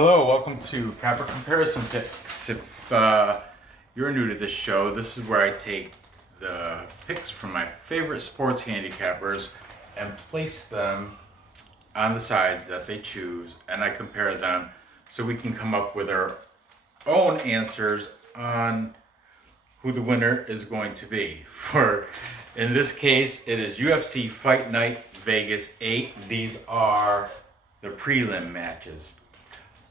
Hello, welcome to Capper Comparison Picks. If you're new to this show, this is where I take the picks from my favorite sports handicappers and place them on the sides that they choose, and I compare them so we can come up with our own answers on who the winner is going to be. In this case, it is UFC Fight Night Vegas 8. These are the prelim matches.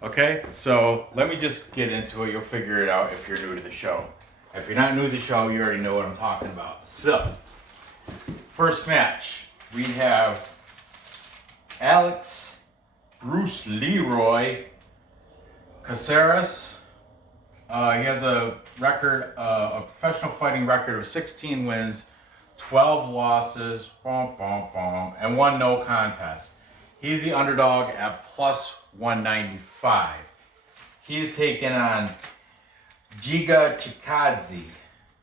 Okay, so let me just get into it. You'll figure it out if you're new to the show. If you're not new to the show, you already know what I'm talking about. So, first match, we have Alex Bruce Leroy Caceres. He has a professional fighting record of 16 wins, 12 losses, and one no contest. He's the underdog at plus 195. He's taken on Giga Chikadze,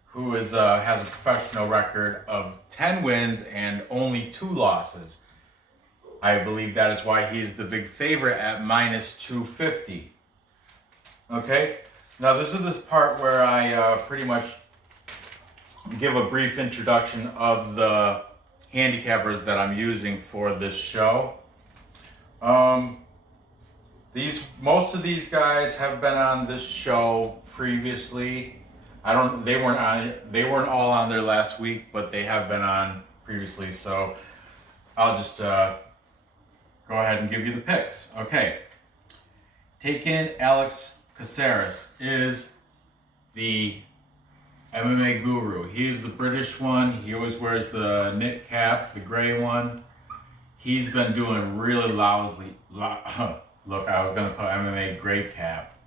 who has a professional record of 10 wins and only 2 losses. I believe that is why he's the big favorite at minus 250. Okay, now this is this part where I pretty much give a brief introduction of the handicappers that I'm using for this show. Most of these guys have been on this show previously. They weren't all on there last week, but they have been on previously. So I'll just go ahead and give you the picks. Okay. Taking Alex Caceres is the MMA guru. He is the British one. He always wears the knit cap, the gray one. He's been doing really lousy. Look, I was gonna put MMA gray cap.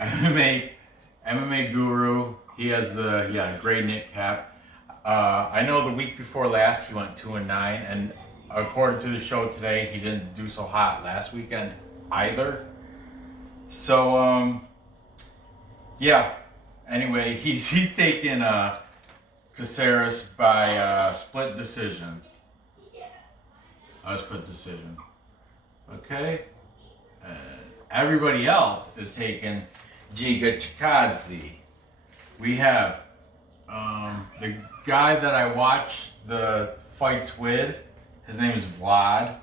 MMA guru. He has the gray knit cap. I know the week before last he went 2-9, and according to the show today, he didn't do so hot last weekend either. So Anyway, he's taking Caceres by split decision. Split decision. Okay. Everybody else is taking Giga Chikadze. We have the guy that I watch the fights with. His name is Vlad,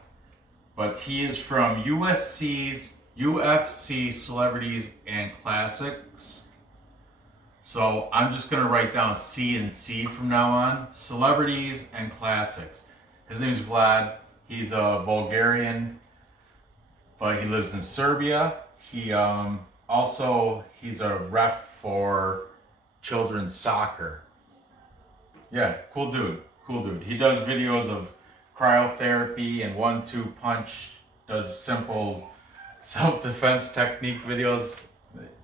but he is from UFC Celebrities and Classics. So I'm just gonna write down C and C from now on. Celebrities and Classics. His name is Vlad. He's a Bulgarian, but he lives in Serbia. He's a ref for children's soccer. Yeah, cool dude. He does videos of cryotherapy and 1-2 punch, does simple self-defense technique videos.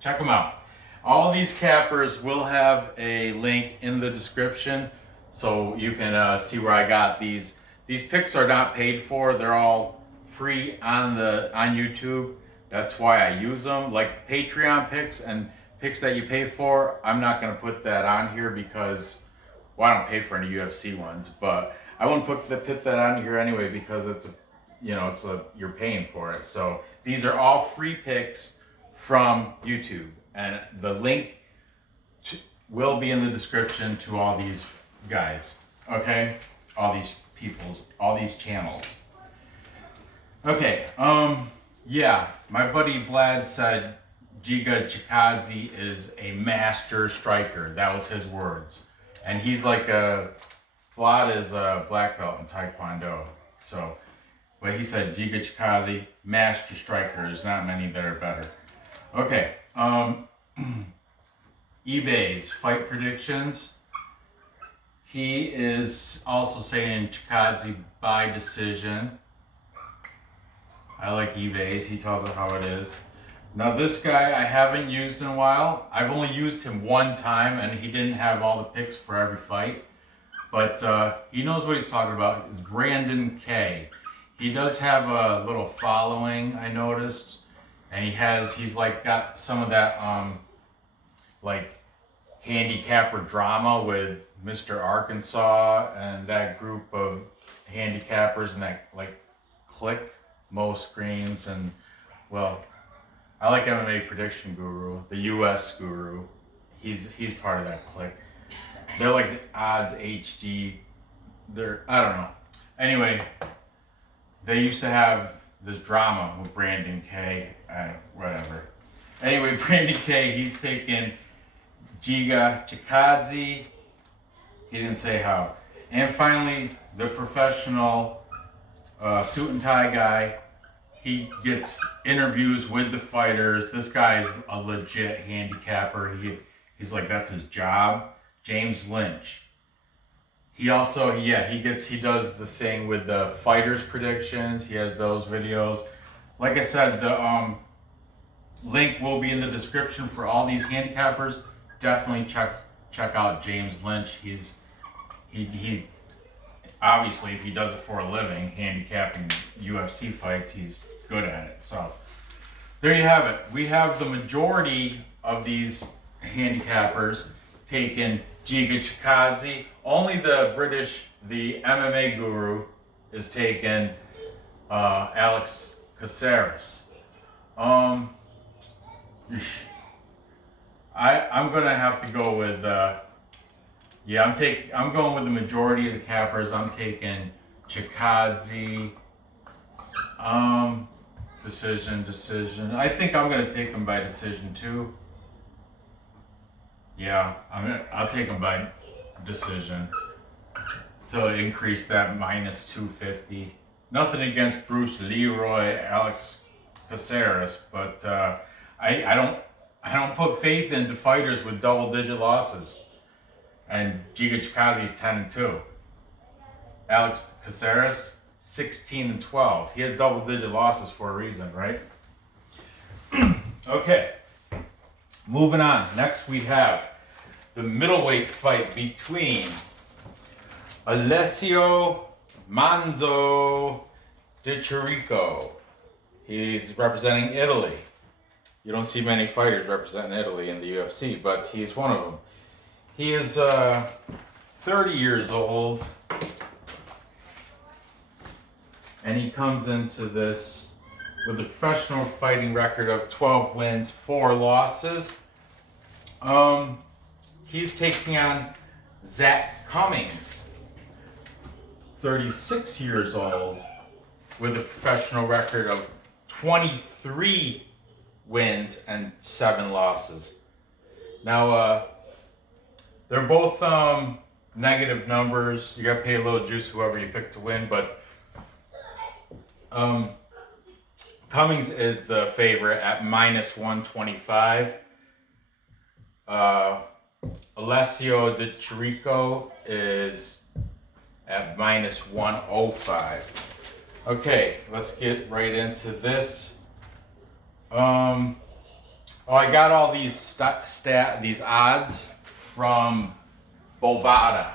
Check him out. All these cappers will have a link in the description, so you can see where I got these. These picks are not paid for. They're all free on YouTube. That's why I use them. Like Patreon picks and picks that you pay for, I'm not going to put that on here because, well, I don't pay for any UFC ones, but I won't put that on here anyway because you're paying for it. So these are all free picks from YouTube, and the link will be in the description to all these guys. Okay, all these channels. Okay, my buddy Vlad said Giga Chikadze is a master striker. That was his words. And he's Vlad is a black belt in Taekwondo. So, but he said Giga Chikadze, master striker. There's not many that are better. Okay, eBay's fight predictions. He is also saying Chikadze by decision. I like eBay's. He tells it how it is. Now this guy I haven't used in a while. I've only used him one time, and he didn't have all the picks for every fight. But he knows what he's talking about. It's Brandon K. He does have a little following, I noticed. And he's got some of that handicapper drama with Mr. Arkansas and that group of handicappers and that clique, Mo Screams and well, I like MMA Prediction Guru, the US Guru. He's part of that clique. They're like the Odds HG. I don't know. Anyway, they used to have this drama with Brandon K. Whatever. Anyway, Brandon K. He's taken Giga, Chikadze. He didn't say how. And finally, the professional suit and tie guy. He gets interviews with the fighters. This guy's a legit handicapper. He's like, that's his job. James Lynch. He also, he does the thing with the fighters predictions. He has those videos. Like I said, the link will be in the description for all these handicappers. Definitely check out James Lynch. He's obviously, if he does it for a living, handicapping UFC fights, he's good at it. So there you have it. We have the majority of these handicappers taken Giga Chikadze. Only the MMA Guru is taken Alex Caceres. I'm gonna have to go with I'm going with the majority of the cappers. I'm taking Chikadze. Decision. I think I'm gonna take him by decision too. Yeah, I'll take him by decision. So increase that minus 250. Nothing against Bruce Leroy, Alex Caceres, but I don't put faith into fighters with double-digit losses. And Giga Chikadze's 10-2. Alex Caceres 16-12. He has double-digit losses for a reason, right? Okay. Moving on. Next we have the middleweight fight between Alessio Manzo DiChirico. He's representing Italy. You don't see many fighters representing Italy in the UFC, but he's one of them. He is 30 years old, and he comes into this with a professional fighting record of 12 wins, 4 losses. He's taking on Zach Cummings, 36 years old, with a professional record of 23 wins and 7 losses. Now, they're both negative numbers. You gotta pay a little juice whoever you pick to win, but Cummings is the favorite at minus 125. Alessio DiChirico is at minus 105. Okay, let's get right into this. I got all these these odds from Bovada.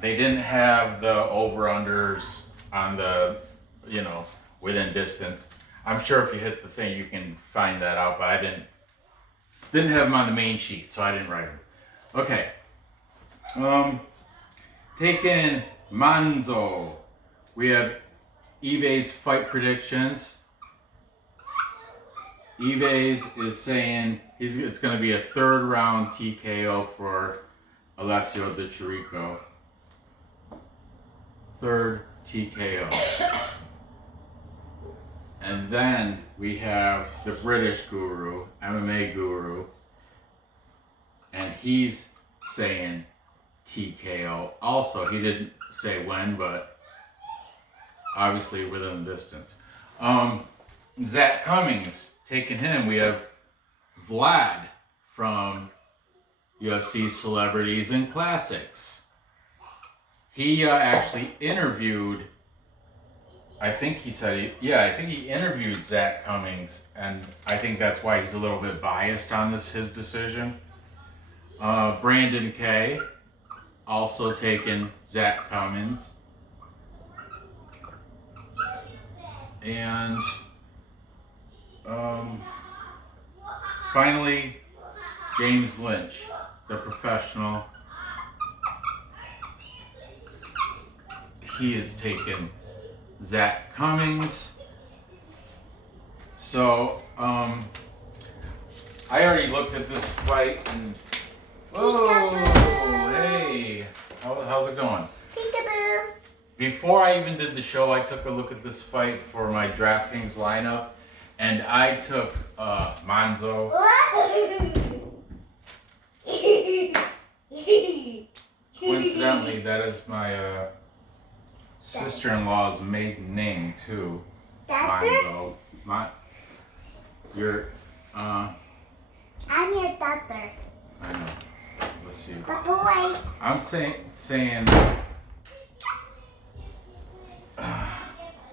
They didn't have the over-unders on the, within distance. I'm sure if you hit the thing, you can find that out, but I didn't have them on the main sheet, so I didn't write them. Okay. Taking Manzo. We have eBay's fight predictions. eBay's is saying it's going to be a 3rd round TKO for Alessio DiChirico. 3rd TKO. And then we have the British guru, MMA guru, and he's saying TKO. Also, he didn't say when, but obviously within distance. Zach Cummings, taking him. We have Vlad from UFC Celebrities and Classics. He actually interviewed, I think he interviewed Zach Cummings, and I think that's why he's a little bit biased on his decision. Brandon K. also taken Zach Cummings. And finally, James Lynch, the professional. He has taken Zach Cummings. So, I already looked at this fight and. Oh, hey. How's it going? Peekaboo. Before I even did the show, I took a look at this fight for my DraftKings lineup, and I took Manzo. Coincidentally, that is my sister-in-law's maiden name too. Manzo. I'm your daughter. I know. Let's see. But boy. I'm saying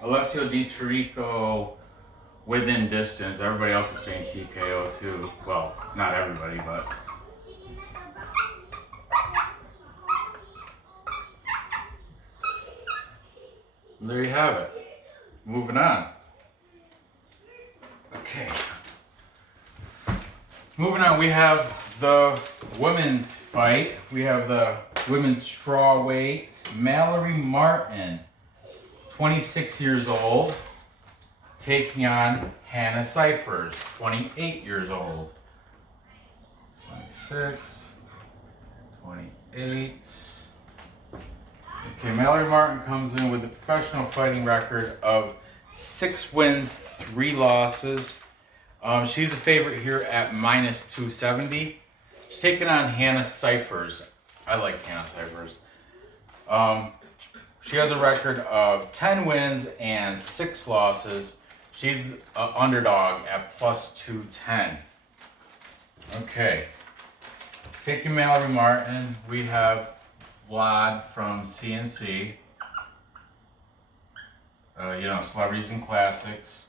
Alessio DiChirico within distance. Everybody else is saying TKO too. Well, not everybody, but. There you have it. Moving on. Okay. Moving on, we have the women's fight. We have the women's strawweight. Mallory Martin, 26 years old, taking on Hannah Cifers, 28 years old. 26, 28. Okay, Mallory Martin comes in with a professional fighting record of 6 wins, 3 losses. She's a favorite here at minus 270. She's taking on Hannah Cifers. I like Hannah Cifers. She has a record of 10 wins and 6 losses. She's an underdog at plus 210. Okay. Taking Mallory Martin, we have Vlad from CNC. Celebrities and Classics.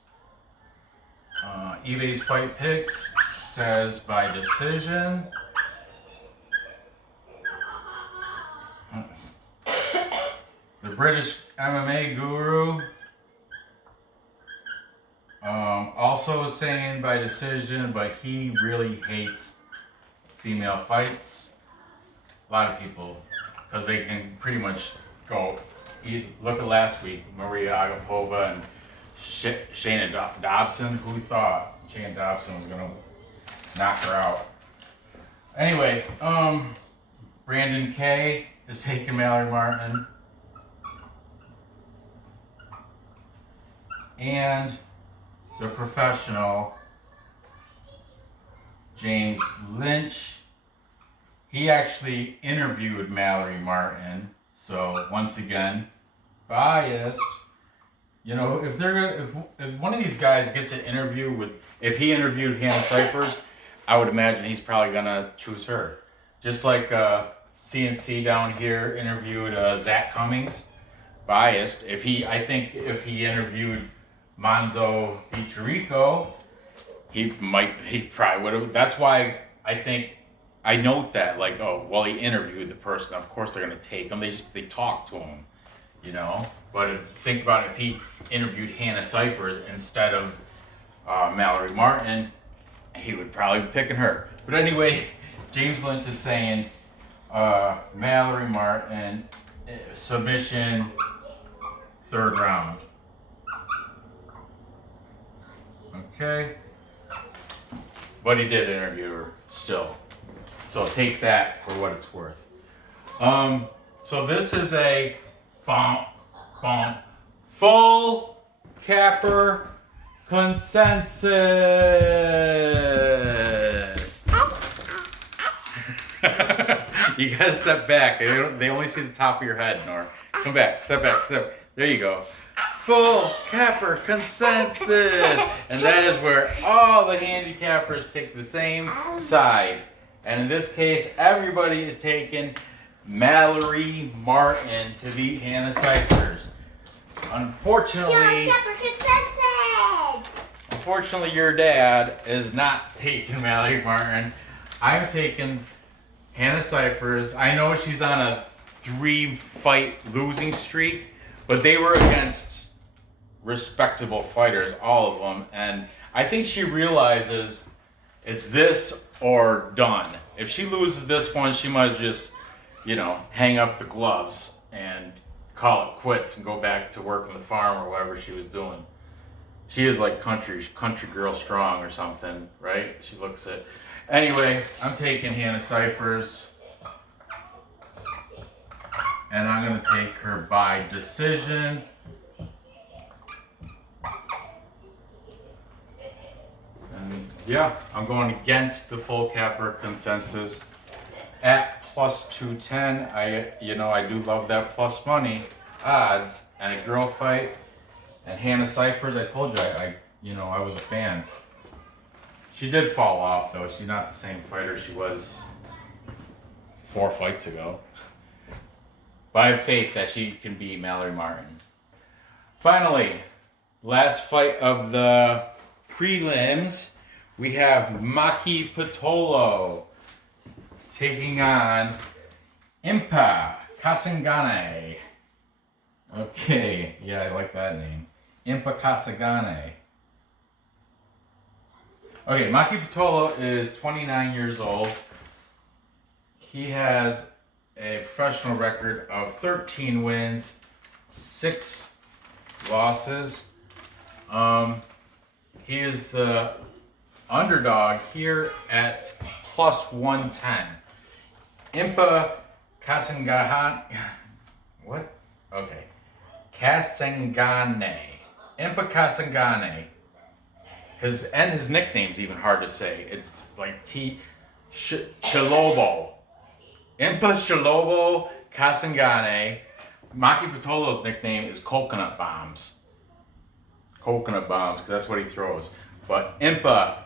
eBay's Fight Picks says by decision. The British MMA guru also is saying by decision, but he really hates female fights. A lot of people, because they can pretty much go. Look at last week, Maria Agapova and Shayna Dobson. Who thought Shayna Dobson was gonna knock her out? Anyway, Brandon K is taking Mallory Martin, and the professional James Lynch. He actually interviewed Mallory Martin, so once again, biased. You know, if one of these guys gets an interview with, if he interviewed Hannah Cifers, I would imagine he's probably gonna choose her. Just like CNC down here interviewed Zach Cummings, biased. I think if he interviewed Manzo DiChirico, he probably would have. That's why I think I note that, like, oh, well, he interviewed the person. Of course, they're gonna take him. They talk to him, you know. But think about it, if he interviewed Hannah Cifers instead of Mallory Martin, he would probably be picking her. But anyway, James Lynch is saying Mallory Martin submission 3rd round. Okay. But he did interview her still. So take that for what it's worth. So this is a full capper consensus. You gotta step back. They only see the top of your head, Nora. Come back, step back, step. There you go. Full capper consensus. And that is where all the handicappers take the same side. And in this case, everybody is taking Mallory Martin to beat Hannah Cifers. Unfortunately, your dad is not taking Mallory Martin. I'm taking Hannah Cifers. I know she's on a 3-fight losing streak, but they were against respectable fighters, all of them. And I think she realizes it's this or done. If she loses this one, she might just, hang up the gloves and call it quits and go back to work on the farm or whatever she was doing. She is like country girl strong or something, right? She looks it. Anyway, I'm taking Hannah Cifers. And I'm going to take her by decision. And yeah, I'm going against the full capper consensus at plus 210. I do love that plus money odds and a girl fight. And Hannah Cifers, I told you, I was a fan. She did fall off though. She's not the same fighter she was 4 fights ago. But I have faith that she can beat Mallory Martin. Finally, last fight of the prelims, we have Maki Pitolo taking on Impa Kasanganay. Okay, yeah, I like that name. Impa Kasanganay. Okay, Maki Pitolo is 29 years old. He has a professional record of 13 wins, 6 losses. He is the underdog here at plus 110. Impa Kasanganay. What? Okay. Kasanganay. Impa Kasanganay. His nickname's even hard to say. It's like Chilobo. Impa Chilobo Kasanganay. Maki Pitolo's nickname is Coconut Bombs. Coconut Bombs, because that's what he throws. But Impa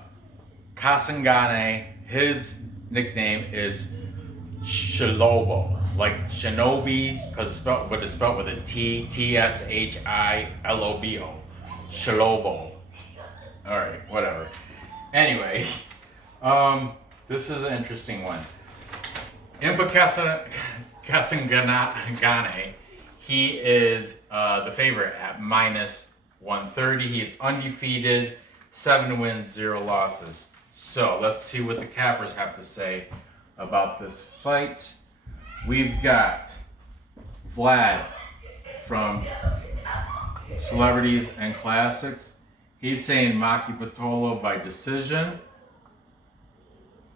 Kasanganay, his nickname is Chilobo. Like Shinobi, because it's spelled with a T, Tshilobo. Chilobo. Alright, whatever. Anyway, this is an interesting one. Impa Kasanganay, he is the favorite at minus 130. He is undefeated, 7 wins, 0 losses. So let's see what the cappers have to say about this fight. We've got Vlad from Celebrities and Classics. He's saying Maki Pitolo by decision.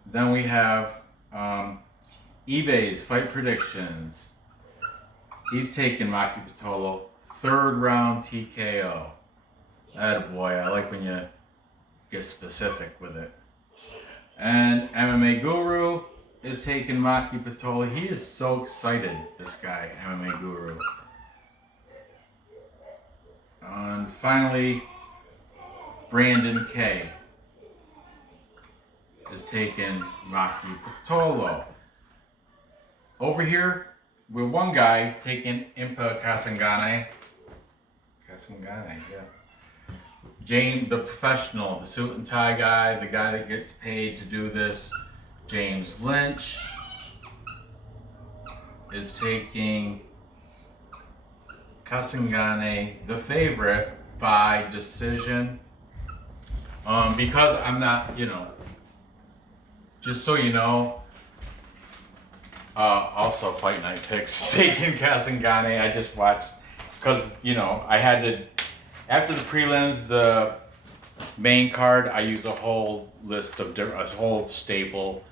Then we have eBay's Fight Predictions. He's taking Maki Pitolo 3rd round TKO. Attaboy, I like when you get specific with it. And MMA Guru is taking Maki Pitolo. He is so excited, this guy, MMA Guru. And finally, Brandon K is taking Maki Pitolo. Over here, we're one guy taking Impa Kasanganay. Kasanganay, yeah. James, the professional, the suit and tie guy, the guy that gets paid to do this, James Lynch, is taking Kasanganay, the favorite, by decision. Because I'm not, just so you know, also Fight Night Picks taking Kasanganay. I just watched, because, I had to, after the prelims, the main card, I use a whole list of a whole stable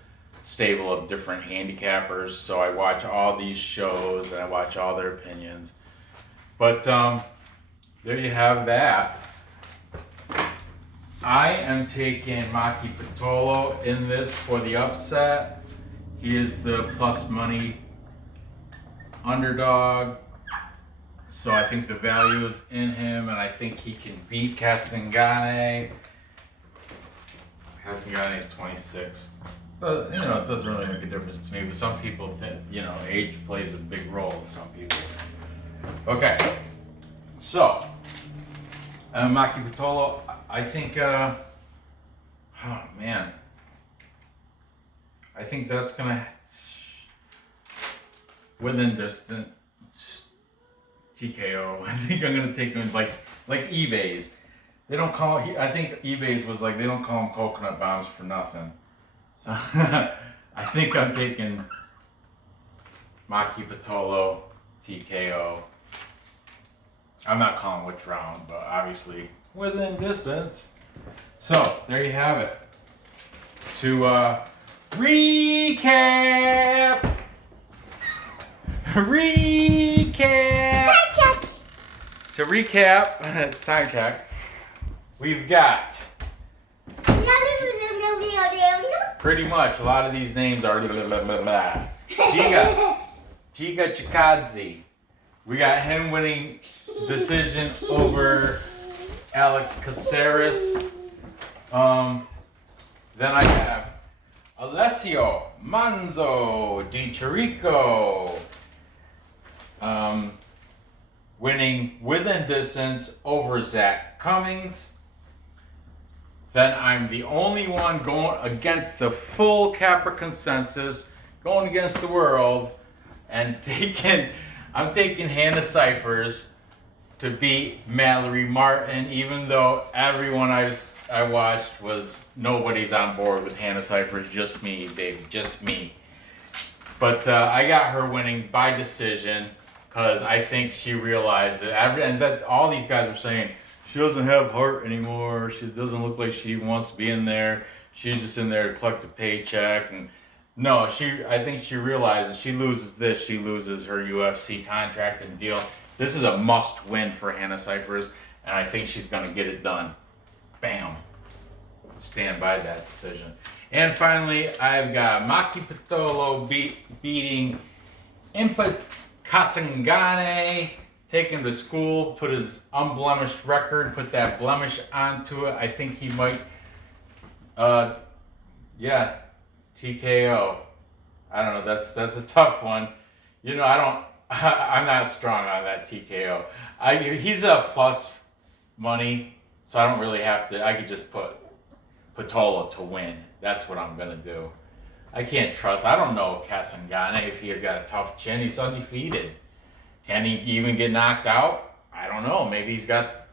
of different handicappers. So I watch all these shows and I watch all their opinions. But there you have that. I am taking Maki Pitolo in this for the upset. He is the plus money underdog. So I think the value is in him, and I think he can beat Kasanganay. Kasanganay is 26. But, it doesn't really make a difference to me, but some people think, age plays a big role to some people. Okay, so, Maki Pitolo, I think, I think that's gonna, within distance, TKO. I think I'm gonna take him like eBay's. They don't call. I think eBay's was like they don't call them coconut bombs for nothing. So I think I'm taking Maki Pitolo TKO. I'm not calling which round, but obviously within distance. So there you have it. To recap. To recap, time check. We've got pretty much a lot of these names are Giga Chikadze. We got him winning decision over Alex Caceres. Then I have Alessio Manzo DiChirico winning within distance over Zach Cummings. Then I'm the only one going against the full Capra consensus, going against the world, and I'm taking Hannah Cifers to beat Mallory Martin, even though everyone I watched was nobody's on board with Hannah Cifers, just me, baby, just me. But I got her winning by decision because I think she realized it. And that all these guys were saying she doesn't have heart anymore. She doesn't look like she wants to be in there. She's just in there to collect a paycheck. And no, I think she realizes she loses this, she loses her UFC contract and deal. This is a must-win for Hannah Cifers, and I think she's going to get it done. Bam. Stand by that decision. And finally, I've got Maki Pitolo beating Impa Kasanganay, take him to school, put his unblemished record, put that blemish onto it. I think he might, TKO. I don't know, that's a tough one. You know, I'm not strong on that TKO. He's a plus money, so I don't really have to. I could just put Patolo to win. That's what I'm gonna do. I can't trust. I don't know Kasanganay if he has got a tough chin. He's undefeated. Can he even get knocked out? I don't know. Maybe he's got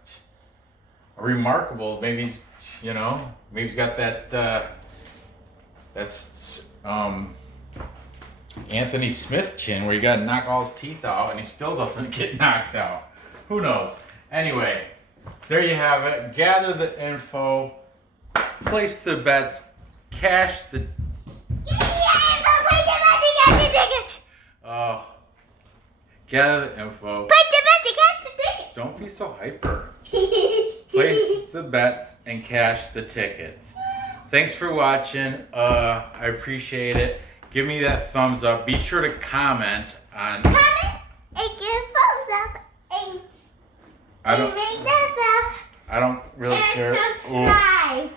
a remarkable. Maybe maybe he's got that. That's Anthony Smith chin where you got to knock all his teeth out and he still doesn't get knocked out. Who knows? Anyway, there you have it. Gather the info, place the bets, cash the. Oh, gather the info. Don't be so hyper. Place the bets and cash the tickets. Thanks for watching. I appreciate it. Give me that thumbs up. Be sure to comment on. Comment and give thumbs up and ring that bell. I don't really care. Subscribe.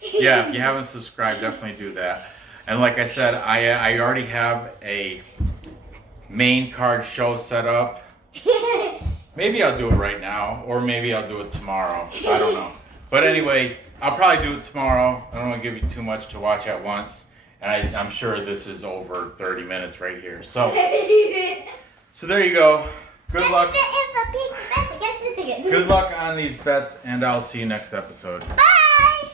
Yeah, if you haven't subscribed, definitely do that. And like I said, I already have a main card show set up. Maybe I'll do it right now, or maybe I'll do it tomorrow. I don't know. But anyway, I'll probably do it tomorrow. I don't want to give you too much to watch at once. And I'm sure this is over 30 minutes right here. So there you go. Good luck. Good luck on these bets, and I'll see you next episode. Bye.